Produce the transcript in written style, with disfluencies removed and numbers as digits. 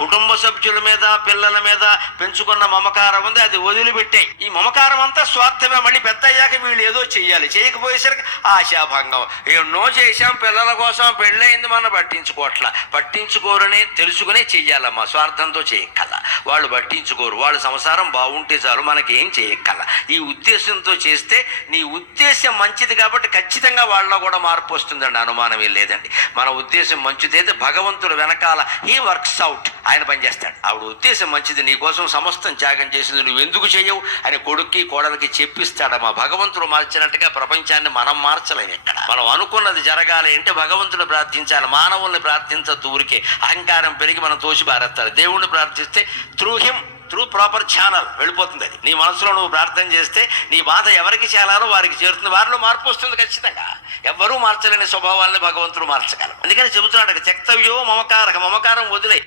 కుటుంబ సభ్యుల మీద, పిల్లల మీద పెంచుకున్న మమకారం ఉంది, అది వదిలిపెట్టాయి. ఈ మమకారం అంతా స్వార్థమే. మళ్ళీ పెద్ద అయ్యాక వీళ్ళు ఏదో చెయ్యాలి, చేయకపోయేసరికి ఆశాభంగం. ఎన్నో చేశాం పిల్లల కోసం, పెళ్ళయింది మన పట్టించుకోరని తెలుసుకునే చెయ్యాలమ్మా. స్వార్థంతో చేయక్కల, వాళ్ళు పట్టించుకోరు, వాళ్ళ సంసారం బాగుంటే చాలు, మనకేం చేయక్కల. ఈ ఉద్దేశంతో చేస్తే నీ ఉద్దేశం మంచిది కాబట్టి ఖచ్చితంగా వాళ్ళలో కూడా మార్పు వస్తుందండి, అనుమానమే లేదండి. మన ఉద్దేశం మంచిదైతే భగవంతుడు వెనకాల హీ వర్క్స్ అవుట్, ఆయన పనిచేస్తాడు. ఆవిడ ఉద్దేశం మంచిది, నీకోసం సమస్తం త్యాగం చేసింది, నువ్వు ఎందుకు చేయవు అని కొడుక్కి కోడలికి చెప్పిస్తాడమ్మా. భగవంతుడు మార్చినట్టుగా ప్రపంచాన్ని మనం మార్చలేము. ఎక్కడ మనం అనుకున్నది జరగాలి అంటే భగవంతుడు ప్రార్థించాలి, మానవుల్ని ప్రార్థించద్దు. ఊరికే అహంకారం పెరిగి మనం తోసి పారేస్తారు. దేవుణ్ణి ప్రార్థిస్తే త్రూ ప్రాపర్ ఛానల్ వెళ్ళిపోతుంది. అది నీ మనసులో నువ్వు ప్రార్థన చేస్తే నీ బాధ ఎవరికి చేయాలో వారికి చేరుతుంది, వారిలో మార్పు వస్తుంది ఖచ్చితంగా. ఎవ్వరూ మార్చలేని స్వభావాలని భగవంతుడు మార్చగలరు. అందుకని చెబుతున్నాడు, త్యక్తవ్యో మమకారం వదిలే.